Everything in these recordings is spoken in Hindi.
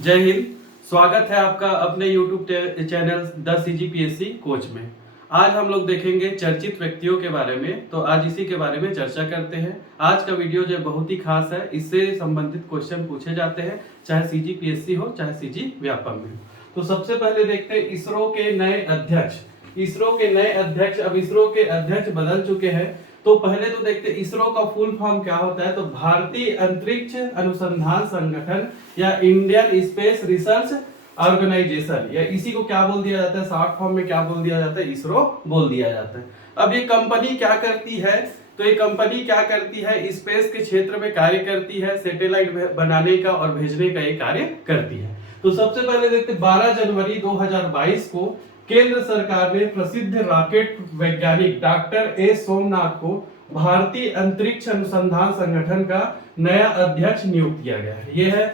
जय हिंद। स्वागत है आपका अपने YouTube channel the CGPSC coach में। आज हम लोग देखेंगे चर्चित व्यक्तियों के बारे में, तो आज इसी के बारे में चर्चा करते हैं। आज का वीडियो जो बहुत ही खास है, इससे संबंधित क्वेश्चन पूछे जाते हैं, चाहे CGPSC हो चाहे CG व्यापम में। तो सबसे पहले देखते हैं इसरो के नए अध्यक्ष। इसरो के नए अध्यक्ष, अब इसरो के अध्यक्ष बदल चुके हैं। तो पहले तो देखते इसरो का फुल फॉर्म क्या होता है। तो भारतीय अंतरिक्ष अनुसंधान संगठन या इंडियन स्पेस रिसर्च ऑर्गेनाइजेशन, या इसी को क्या बोल दिया जाता है, शॉर्ट फॉर्म में क्या बोल दिया जाता है, इसरो बोल दिया जाता है। अब ये कंपनी क्या करती है, तो ये कंपनी क्या करती है, स्पेस के क्षेत्र में कार्य करती है, सैटेलाइट बनाने का और भेजने का ये कार्य करती है। तो सबसे पहले देखते 12 जनवरी 2022 को केंद्र सरकार ने प्रसिद्ध रॉकेट वैज्ञानिक डॉक्टर ए सोमनाथ को भारतीय अंतरिक्ष अनुसंधान संगठन का नया अध्यक्ष नियुक्त किया गया है। ये है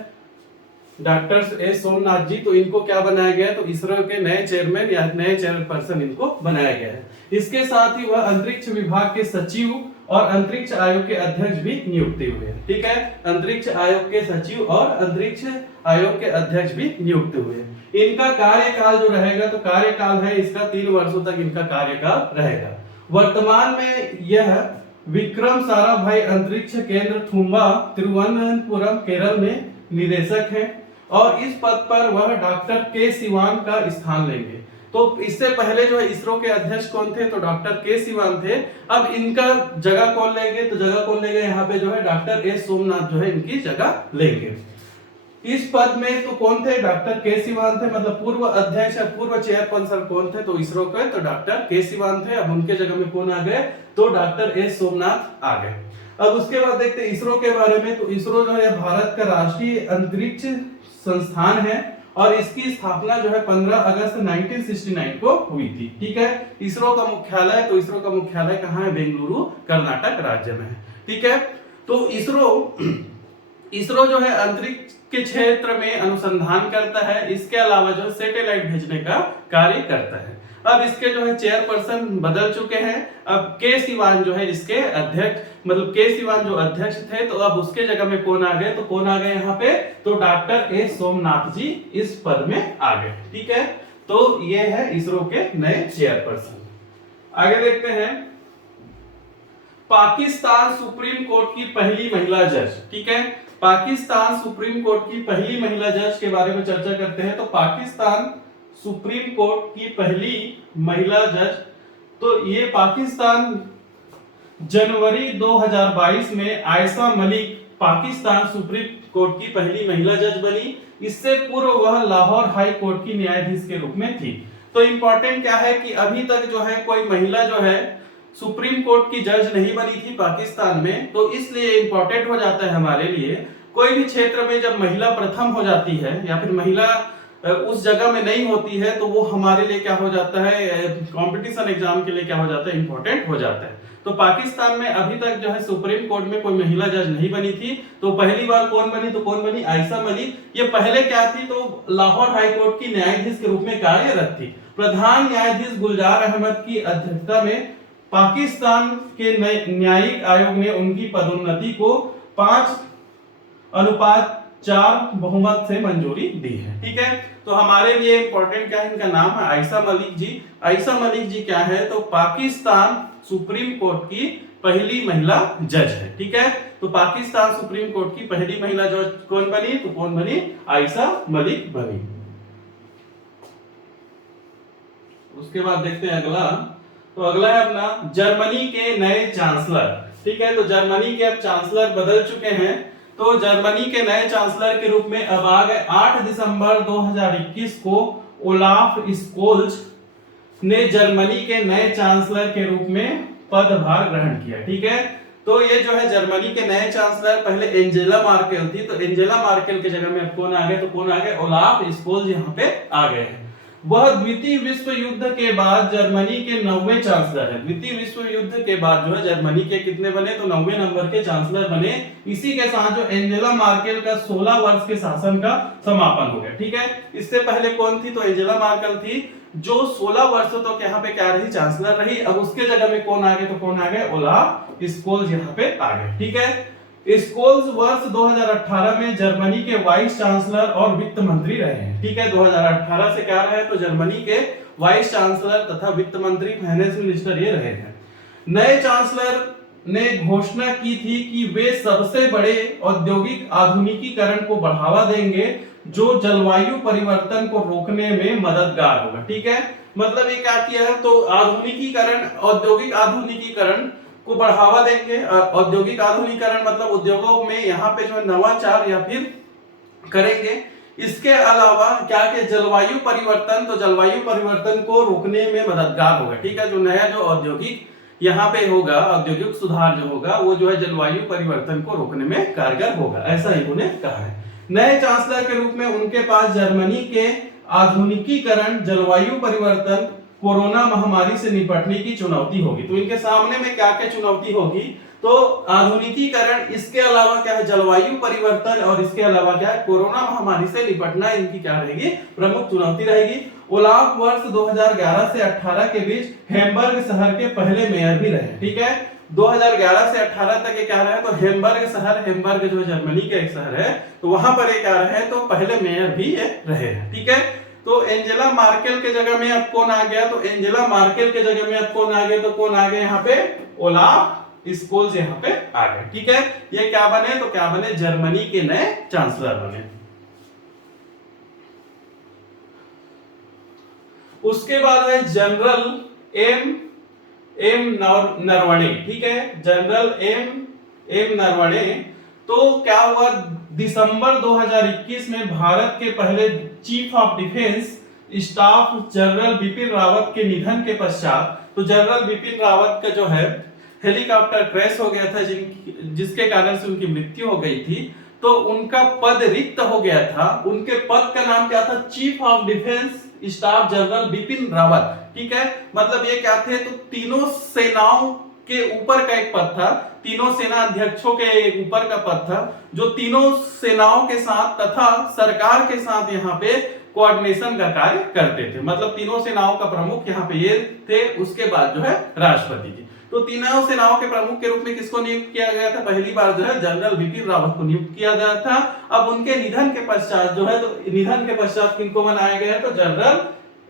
डॉक्टर ए सोमनाथ जी। तो इनको क्या बनाया गया है, तो इसरो के नए चेयरमैन या नए चेयरपर्सन इनको बनाया गया है। इसके साथ ही वह अंतरिक्ष विभाग के सचिव और अंतरिक्ष आयोग के अध्यक्ष भी नियुक्त हुए हैं। ठीक है, अंतरिक्ष आयोग के सचिव और अंतरिक्ष आयोग के अध्यक्ष भी नियुक्त हुए हैं। इनका कार्यकाल जो रहेगा, तो कार्यकाल है इसका 3 वर्षों तक इनका कार्यकाल रहेगा। वर्तमान में यह विक्रम साराभाई अंतरिक्ष केंद्र थुम्बा तिरुवनंतपुरम केरल में निदेशक हैं और इस पद पर वह डॉक्टर के सिवान का स्थान लेंगे। तो इससे पहले जो है इसरो के अध्यक्ष कौन थे, तो डॉक्टर के सिवान थे। अब इनका जगह कौन लेंगे, तो जगह कौन लेंगे, यहाँ पे जो है डॉक्टर ए सोमनाथ जो है इनकी जगह लेंगे। इस पद में तो कौन थे, डॉक्टर के सिवान थे, मतलब पूर्व अध्यक्ष या पूर्व चेयरपर्सन कौन थे, तो इसरो के तो डॉक्टर के सिवान थे। अब उनके जगह में कौन आ गए, तो डॉक्टर ए सोमनाथ आ गए। अब उसके बाद देखते हैं इसरो के बारे में। तो इसरो जो है भारत का राष्ट्रीय अंतरिक्ष संस्थान है और इसकी स्थापना जो है 15 अगस्त 1969 को हुई थी। ठीक है, इसरो का मुख्यालय, तो इसरो का मुख्यालय कहाँ है, बेंगलुरु कर्नाटक राज्य में है। ठीक है, तो इसरो जो है अंतरिक्ष के क्षेत्र में अनुसंधान करता है, इसके अलावा जो सैटेलाइट भेजने का कार्य करता है। अब इसके जो है चेयरपर्सन बदल चुके हैं। अब के सिवान जो है इसके अध्यक्ष, मतलब के सिवान जो अध्यक्ष थे, तो अब उसके जगह में कौन आ गए, तो कौन आ गए यहाँ पे, तो डॉक्टर ए सोमनाथ जी इस पद में आ गए। ठीक है, तो ये है इसरो के नए चेयरपर्सन। आगे देखते हैं पाकिस्तान सुप्रीम कोर्ट की पहली महिला जज। ठीक है, पाकिस्तान सुप्रीम कोर्ट की पहली महिला जज के बारे में चर्चा करते हैं। तो पाकिस्तान सुप्रीम कोर्ट की पहली महिला जज, तो ये पाकिस्तान जनवरी 2022 में आयशा मलिक पाकिस्तान सुप्रीम कोर्ट की पहली महिला जज बनी। इससे पूर्व वह लाहौर हाई कोर्ट की न्यायाधीश के रूप में थी। तो इंपॉर्टेंट क्या है कि अभी तक जो है कोई महिला जो है सुप्रीम कोर्ट की जज नहीं बनी थी पाकिस्तान में। तो इसलिए इंपॉर्टेंट हो जाता है हमारे लिए, कोई भी क्षेत्र में जब महिला प्रथम हो जाती है या फिर महिला उस जगह में नहीं होती है, तो वो हमारे लिए क्या हो जाता है, कंपटीशन एग्जाम के लिए क्या हो जाता है, इंपॉर्टेंट हो जाता है। तो पाकिस्तान में अभी तक जो है सुप्रीम कोर्ट में कोई महिला जज नहीं बनी थी। तो पहली बार कौन बनी, तो कौन बनी, आयशा मलिक। ये पहले क्या थी, तो लाहौर हाई कोर्ट की न्यायाधीश के रूप में कार्यरत थी। प्रधान न्यायाधीश गुलजार अहमद की अध्यक्षता में पाकिस्तान के न्यायिक आयोग ने उनकी पदोन्नति को 5:4 बहुमत से मंजूरी दी है। ठीक है, तो हमारे लिए इंपॉर्टेंट क्या है, इनका नाम है आयशा मलिक जी। आयशा मलिक जी क्या है, तो पाकिस्तान सुप्रीम कोर्ट की पहली महिला जज है। ठीक है, तो पाकिस्तान सुप्रीम कोर्ट की पहली महिला जज कौन बनी, तो कौन बनी, आयशा मलिक बनी। उसके बाद देखते हैं अगला। तो अगला है अपना जर्मनी के नए चांसलर। ठीक है, तो जर्मनी के अब चांसलर बदल चुके हैं। तो जर्मनी के नए चांसलर के रूप में अब आ गए 8 दिसंबर 2021 को ओलाफ स्कोल्ज ने जर्मनी के नए चांसलर के रूप में पदभार ग्रहण किया। ठीक है, तो ये जो है जर्मनी के नए चांसलर, पहले एंजेला मार्केल थी, तो एंजेला मार्केल की जगह में अब कौन आ गए, तो कौन आ गए, ओलाफ स्कोल्ज यहाँ पे आ गए हैं। वह द्वितीय विश्व युद्ध के बाद जर्मनी के 9वें चांसलर है। द्वितीय विश्व युद्ध के बाद जो है जर्मनी के कितने बने, तो 9वें नंबर के चांसलर बने। इसी के साथ जो एंजेला मार्केल का 16 वर्ष के शासन का समापन हो गया। ठीक है, इससे पहले कौन थी, तो एंजेला मार्केल थी, जो 16 वर्षों तक यहाँ पे क्या रही, चांसलर रही। अब उसके जगह में कौन आ गए, तो कौन आ गए, ओलाफ स्कोल्ज यहाँ पे आ गए। ठीक है, स्कोल्स वर्ष 2018 में जर्मनी के वाइस चांसलर और वित्त मंत्री रहे हैं। ठीक है, 2018 से क्या रहे तो जर्मनी के वाइस चांसलर तथा वित्त मंत्री, फाइनेंस मिनिस्टर ये रहे हैं। नए चांसलर ने घोषणा की थी कि वे सबसे बड़े औद्योगिक आधुनिकीकरण को बढ़ावा देंगे जो जलवायु परिवर्तन को रोकने में मददगार होगा। ठीक है, मतलब ये क्या किया है तो आधुनिकीकरण, औद्योगिक आधुनिकीकरण को बढ़ावा देंगे। औद्योगिक आधुनिकीकरण मतलब उद्योगों में यहाँ पे जो नवाचार या फिर करेंगे। इसके अलावा क्या के जलवायु परिवर्तन, तो जलवायु परिवर्तन को रोकने में मददगार होगा। ठीक है, जो नया जो औद्योगिक यहाँ पे होगा, औद्योगिक सुधार जो होगा वो जो है जलवायु परिवर्तन को रोकने में कारगर होगा, ऐसा इन्होंने कहा है। नए चांसलर के रूप में उनके पास जर्मनी के आधुनिकीकरण, जलवायु परिवर्तन, कोरोना महामारी से निपटने की चुनौती होगी। तो इनके सामने में क्या क्या चुनौती होगी तो आधुनिकीकरण, इसके अलावा क्या है जलवायु परिवर्तन, और इसके अलावा क्या है कोरोना महामारी से निपटना इनकी क्या रहेगी प्रमुख चुनौती रहेगी। ओलाफ वर्ष 2011 से 18 के बीच हैम्बर्ग शहर के पहले मेयर भी रहे। ठीक है, 2011 से 18 तक ये क्या रहे तो हैम्बर्ग शहर, हैम्बर्ग जो जर्मनी का एक शहर है, तो वहां पर ये क्या रहे तो पहले मेयर भी ये रहे। ठीक है, तो एंजेला मार्केल के जगह में अब कौन आ गया तो एंजेला मार्केल के जगह में अब कौन आ गया तो कौन आ गया यहाँ पे ओलाफ स्कोल्स यहाँ पे आ गए। ठीक है, ये क्या बने तो क्या बने जर्मनी के नए चांसलर बने। उसके बाद है जनरल एम नरवणे। ठीक है, जनरल एम नरवणे। तो क्या हुआ दिसंबर 2021 में भारत के पहले chief of defence staff general Bipin Rawat के निधन के पश्चात, तो जनरल बिपिन रावत का जो है हेलीकॉप्टर क्रैश हो गया था जिसके कारण से उनकी मृत्यु हो गई थी, तो उनका पद रिक्त हो गया था। उनके पद का नाम क्या था chief of defence staff general Bipin Rawat. ठीक है, मतलब ये क्या थे तो तीनों सेनाओं के ऊपर का एक पद था, तीनों सेना अध्यक्षों के ऊपर का पद था, जो तीनों सेनाओं के साथ तथा सरकार के साथ यहाँ पे कोऑर्डिनेशन का कार्य करते थे। मतलब तीनों सेनाओं का प्रमुख यहाँ पे ये थे। उसके बाद जो है राष्ट्रपति जी। तो तीनों सेनाओं के प्रमुख के रूप में किसको नियुक्त किया गया था पहली बार जो है जनरल बिपिन रावत को नियुक्त किया गया था। अब उनके निधन के पश्चात जो है तो निधन के पश्चात किनको बनाया गया तो जनरल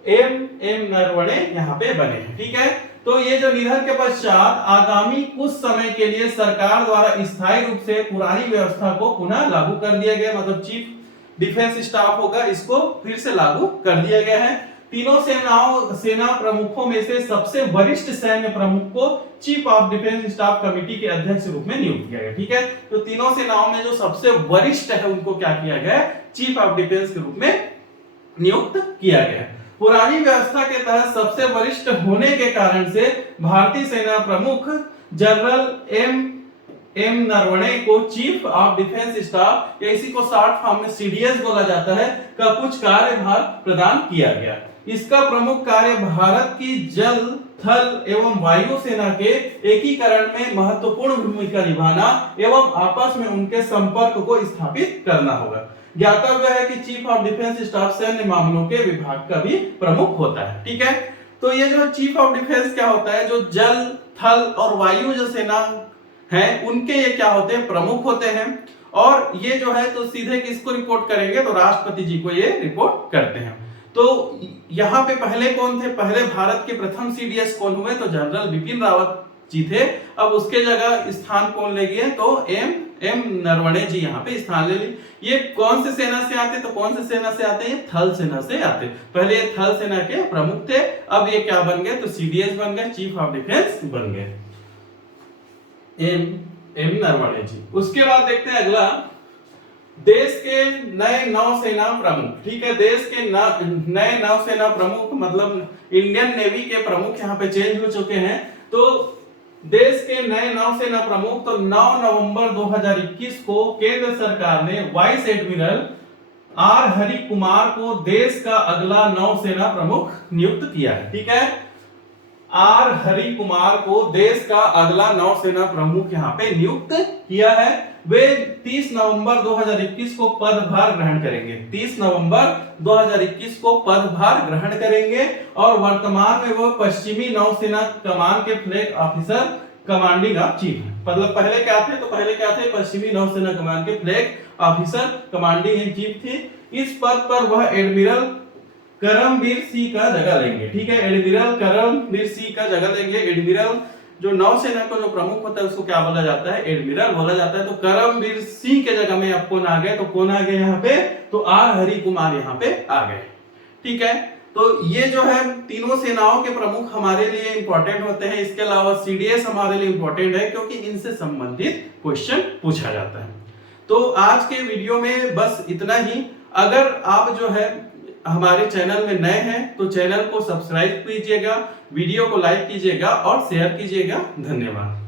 एम नरवणे यहाँ पे बने हैं। ठीक है, तो ये जो निधन के पश्चात आगामी कुछ समय के लिए सरकार द्वारा स्थायी रूप से पुरानी व्यवस्था को पुनः लागू कर दिया गया। मतलब चीफ डिफेंस स्टाफ होगा, इसको फिर से लागू कर दिया गया है। तीनों सेना प्रमुखों में से सबसे वरिष्ठ सैन्य प्रमुख को chief of defence staff committee के अध्यक्ष के रूप में नियुक्त किया गया। ठीक है, तो तीनों सेनाओं में जो सबसे वरिष्ठ है उनको क्या किया गया चीफ ऑफ डिफेंस के रूप में नियुक्त किया गया। पुरानी व्यवस्था के तहत सबसे वरिष्ठ होने के कारण से भारतीय सेना प्रमुख जनरल एम नरवणे को चीफ ऑफ डिफेंस स्टाफ, या इसी को शॉर्ट फॉर्म में सीडीएस बोला जाता है, का कुछ कार्यभार प्रदान किया गया। इसका प्रमुख कार्य भारत की जल, थल एवं वायु सेना के एकीकरण में महत्वपूर्ण भूमिका निभाना एवं आपस में उनके संपर्क को स्थापित करना होगा। ज्ञातव्य है कि चीफ ऑफ डिफेंस स्टाफ सैन्य मामलों के विभाग का भी प्रमुख होता है। ठीक है, तो ये जो चीफ ऑफ डिफेंस क्या होता है, जो जल, थल और वायु जो सेना है उनके ये क्या होते हैं प्रमुख होते हैं। और ये जो है तो सीधे किसको रिपोर्ट करेंगे तो राष्ट्रपति जी को ये रिपोर्ट करते हैं। तो यहाँ पे पहले कौन थे, पहले भारत के प्रथम सीडीएस कौन हुए तो जनरल बिपिन रावत जी थे। अब उसके जगह स्थान कौन ले गए तो एम नरवणे जी यहाँ पे स्थान ले ली। ये कौन से सेना से आते तो कौन से सेना से आते ये थल सेना से आते। पहले ये थल सेना के प्रमुख थे, अब ये क्या बन गए तो सीडीएस बन गए, चीफ ऑफ डिफेंस बन गए एम नरवणे जी। उसके बाद देखते हैं अगला, देश के नए नौसेना प्रमुख। ठीक है, देश के नए नौसेना प्रमुख मतलब इंडियन नेवी के प्रमुख यहाँ पे चेंज हो चुके हैं। तो देश के नए नौसेना प्रमुख तो 9 नवंबर 2021 को केंद्र सरकार ने vice admiral R Hari Kumar को देश का अगला नौसेना प्रमुख नियुक्त किया है। ठीक है, आर हरि कुमार को देश का अगला नौसेना प्रमुख यहाँ पे नियुक्त किया है। वे 30 नवंबर 2021 को पदभार ग्रहण करेंगे। 30 नवंबर 2021 को पदभार ग्रहण करेंगे और वर्तमान में वो पश्चिमी नौसेना कमान के flag officer commanding of chief है। मतलब पहले क्या थे, तो पहले क्या थे, पश्चिमी नौसेना कमान के flag officer, commanding in chief थे। इस पद पर वह एडमिरल करमबीर सिंह का जगह लेंगे। ठीक है, एडमिरल करमबीर सिंह का जगह लेंगे। एडमिरल जो नौसेना का जो प्रमुख होता है उसको क्या बोला जाता है, एडमिरल बोला जाता है। तो करमबीर सिंह के जगह में अब कौन आ गए, तो कौन आ गए यहाँ पे, तो आर हरि कुमार यहाँ पे आ गए। ठीक है, तो ये जो है तीनों सेनाओं के प्रमुख हमारे लिए इंपॉर्टेंट होते हैं। इसके अलावा सीडीएस हमारे लिए इंपॉर्टेंट है क्योंकि इनसे संबंधित क्वेश्चन पूछा जाता है। तो आज के वीडियो में बस इतना ही। अगर आप जो है हमारे चैनल में नए हैं तो चैनल को सब्सक्राइब कीजिएगा, वीडियो को लाइक कीजिएगा और शेयर कीजिएगा। धन्यवाद।